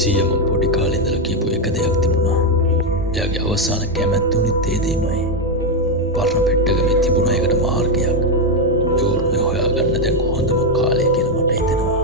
සියම පොඩි කාලේ ඉඳලා කියපු එක දෙයක් තිබුණා. එයාගේ අවසාන කැමැත්ත උනිත් ඒ දෙයමයි. පරණ පෙට්ටගමේ තිබුණා ඒකට මාර්ගයක්. ජෝර්මේ හොයාගන්න දැන් හොඳම කාලය කියලා මට හිතෙනවා.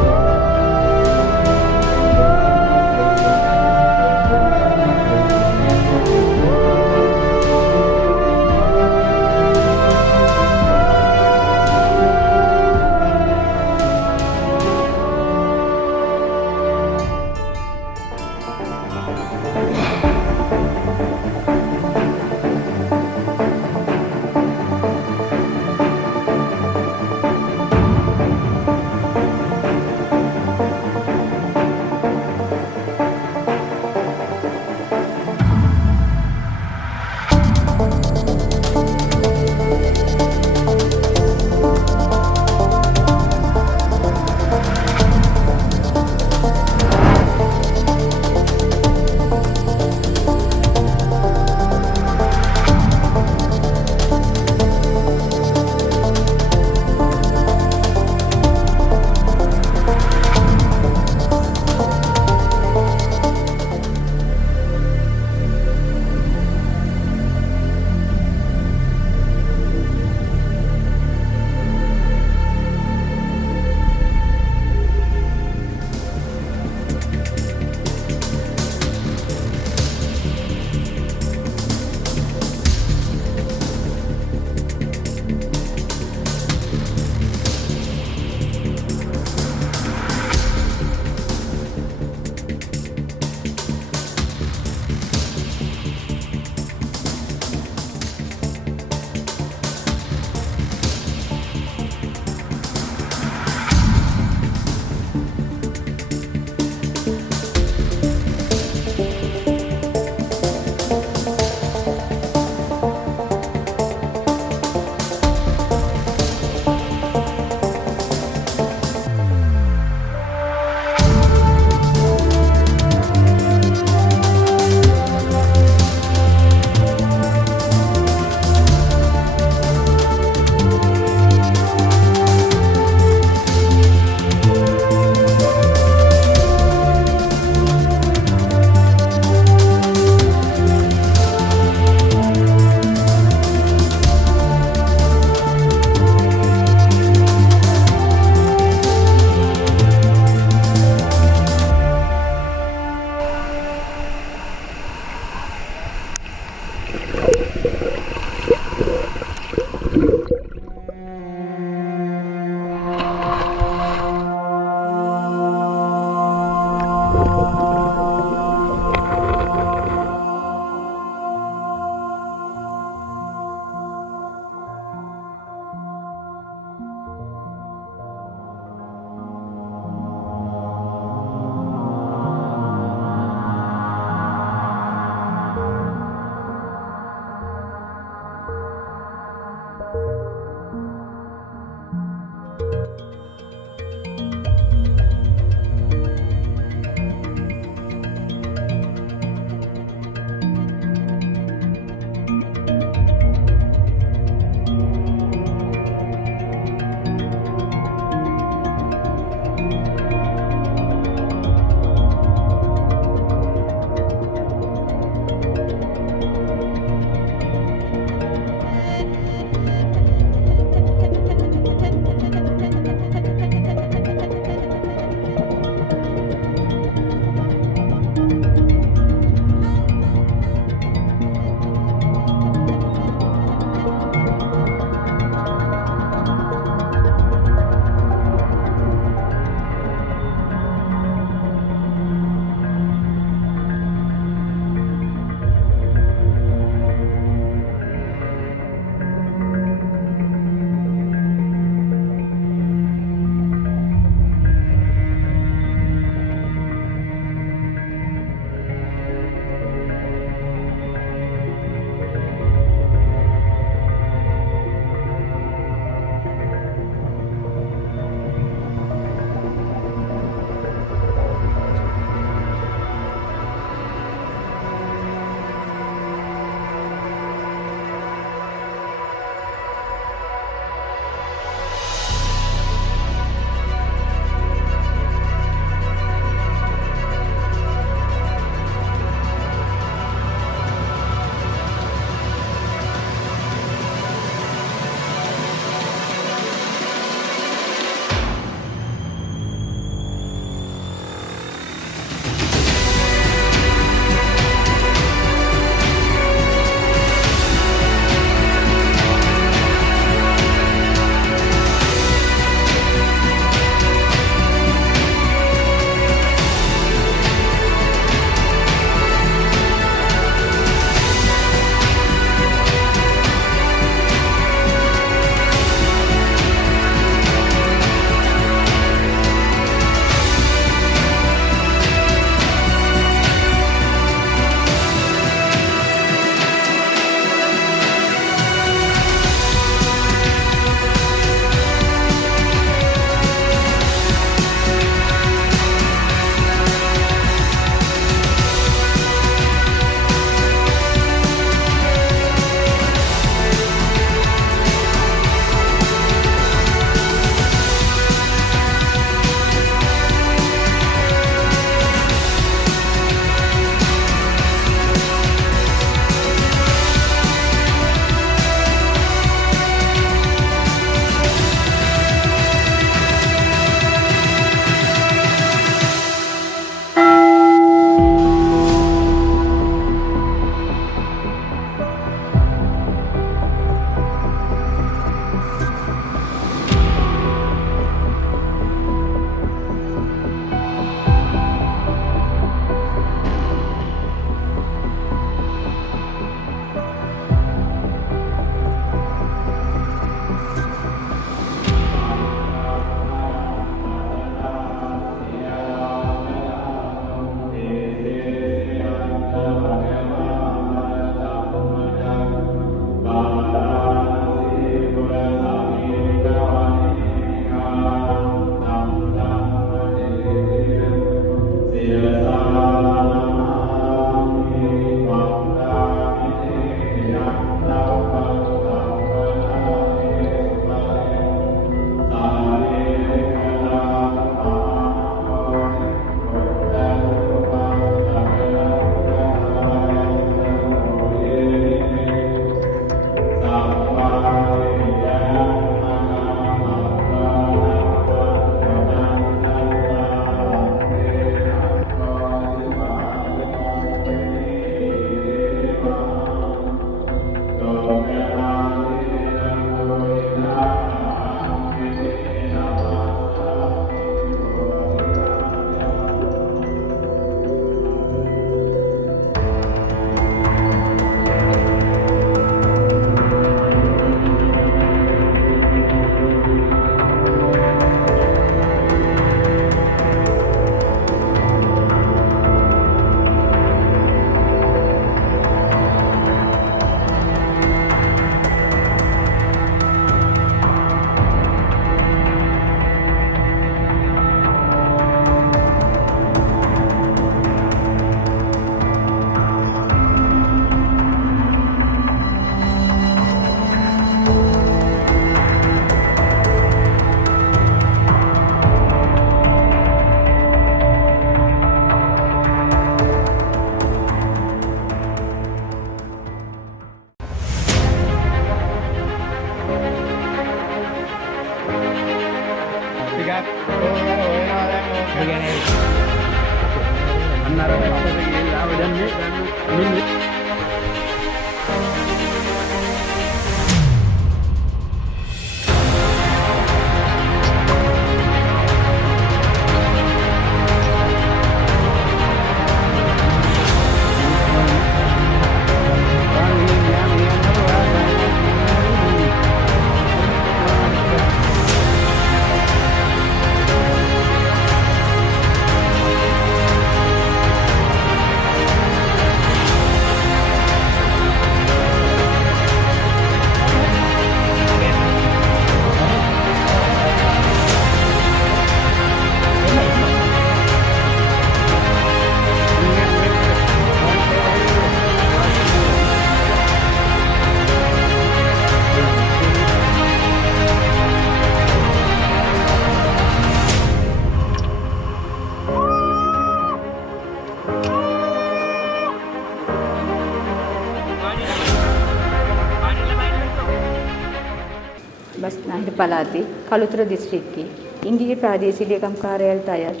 පළාතේ කළුතර දිස්ත්‍රික්කයේ ඉන්දියාවේ ප්‍රාදේශීය ලේකම් කාර්යාලයට අයත්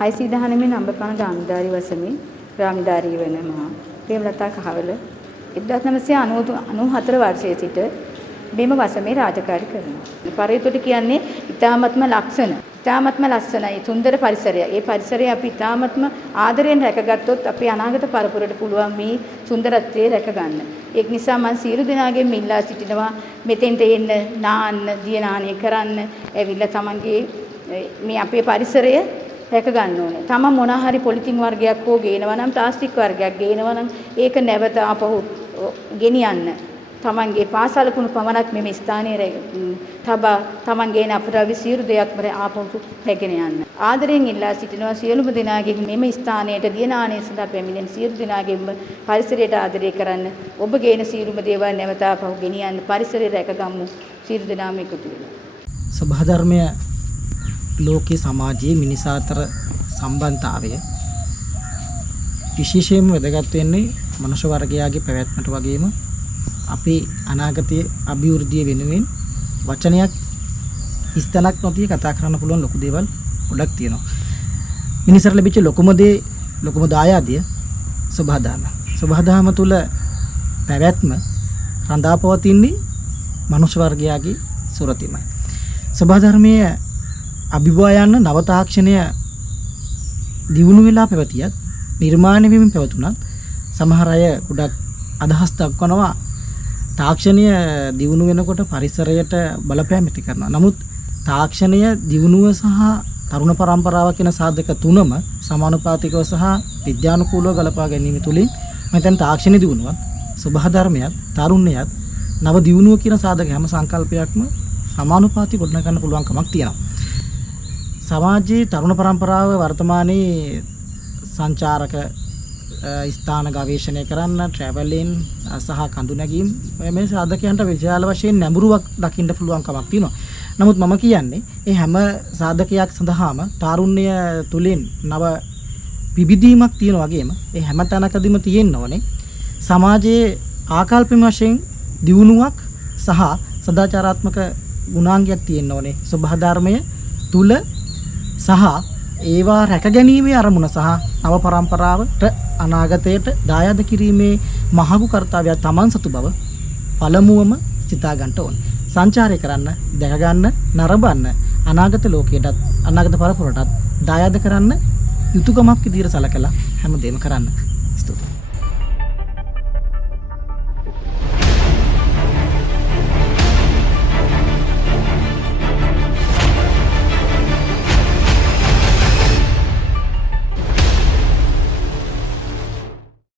619 නම්බරකණ ගාමිණීධාරී වසමේ ගාමිණීධාරී වන මහා ප්‍රේමලතා කහවල 1994 වර්ෂයේ සිට මෙම වසමේ රාජකාරී කරනවා. පරිතුට කියන්නේ ඊ타ත්ම ලක්ෂණ. ඊ타ත්ම ලස්සනයි සුන්දර පරිසරය. ඒ පරිසරය අපි ඊ타ත්ම ආදරයෙන් රැකගත්තොත් අපේ අනාගත පරපුරට පුළුවන් මේ සුන්දරත්වය රැකගන්න. ඒක නිසා මම සියලු දෙනාගෙන් ඉල්ලා සිටිනවා මෙතෙන්ට එන්න, නාන්න, දියනානය කරන්න, ඇවිල්ලා තමන්ගේ මේ අපේ පරිසරය රැක ගන්න ඕනේ. තමන් මොන හරි පොලිතින් වර්ගයක් හෝ ගේනවා නම්, ප්ලාස්ටික් වර්ගයක් ගේනවා නම් ඒක නැවත ආපහු ගෙනියන්න. තමන්ගේ පාසල කුණු පමණක් මෙම ස්ථානයේ තබා තමන්ගේ අපරාධ සියලු දෙයක්ම ආපහු රැගෙන යන්න. ආදරයෙන් ඉල්ලා සිටිනවා සියලුම දෙනාගෙන් මෙම ස්ථානයට දියනානය සඳහා පැමිණෙන සියලු දෙනාගෙන්ම පරිසරයට ආදරය කරන්න. ඔබ ගේන සියලුම දේවල් නැවත ආපහු ගෙනියන්න. පරිසරය රැකගමු. සියලු දෙනාම එකතු වෙලා. සබහා ධර්මය ලෝකේ සමාජයේ මිනිසා අතර සම්බන්ධතාවය විශේෂයෙන්ම වැදගත් වෙන්නේ මනුෂ්‍ය වර්ගයාගේ පැවැත්මට වගේම අපේ අනාගතයේ අභිවෘද්ධිය වෙනුවෙන් වචනයක් හිස්තැනක් නොතිය කතා කරන්න පුළුවන් ලොකු දේවල් ගොඩක් තියෙනවා. මිනිසර ලැබිච්ච ලොකුම දායාදිය සබහාදහම. සබහාදහම තුල පැවැත්ම රඳාපවතින්නේ මනුෂ්‍ය වර්ගයාගේ සුරතිමයි. සබහාධර්මයේ අභිබවා යන නව තාක්ෂණය දියුණු වෙලා පැවතියත් නිර්මාණය වෙමින් පැවතුණත් සමහර අය ගොඩක් අදහස් දක්වනවා තාක්ෂණය දියුණු වෙනකොට පරිසරයට බලපෑම් ඇති කරනවා. නමුත් තාක්ෂණය දියුණුව සහ තරුණ පරම්පරාව කියන සාධක තුනම සමානුපාතිකව සහ විද්‍යානුකූලව ගලපා ගැනීම තුළින් මම හිතන්නේ තාක්ෂණ දියුණුවත් සබහා ධර්මයත් තරුණයත් නව දියුණුව කියන සාධක හැම සංකල්පයක්ම සමානුපාතික ගොඩනගා ගන්න පුළුවන් කමක් තියෙනවා. සමාජයේ තරුණ පරම්පරාව වර්තමානයේ සංචාරක ස්ථාන ගවේෂණය කරන්න, ට්‍රැවලින් සහ කඳු නැගීම් මේ සාධකයන්ට විශාල වශයෙන් නැඹුරුවක් දකින්න පුළුවන් කමක් තියෙනවා. නමුත් මම කියන්නේ මේ හැම සාධකයක් සඳහාම තාරුණ්‍ය තුලින් නව විවිධීමක් තියෙන වගේම මේ හැම තැනකදීම තියෙන්න ඕනේ සමාජයේ ආකල්පික වශයෙන් දියුණුවක් සහ සදාචාරාත්මක ගුණාංගයක් තියෙන්න ඕනේ. සබහා ධර්මය තුල සහ ඒවා රැකගැනීමේ අරමුණ සහ නව පරම්පරාවට අනාගතයට දායාද කිරීමේ මහඟු කාර්යය තමන් සතු බව පළමුවම සිතා ගන්න ඕනේ. සංචාරය කරන්න, දැක ගන්න, නරඹන්න අනාගත ලෝකයටත් අනාගත පරපුරටත් දායාද කරන්න යුතුයකමක් විදියට සලකලා හැමදේම කරන්න. ස්තුතියි.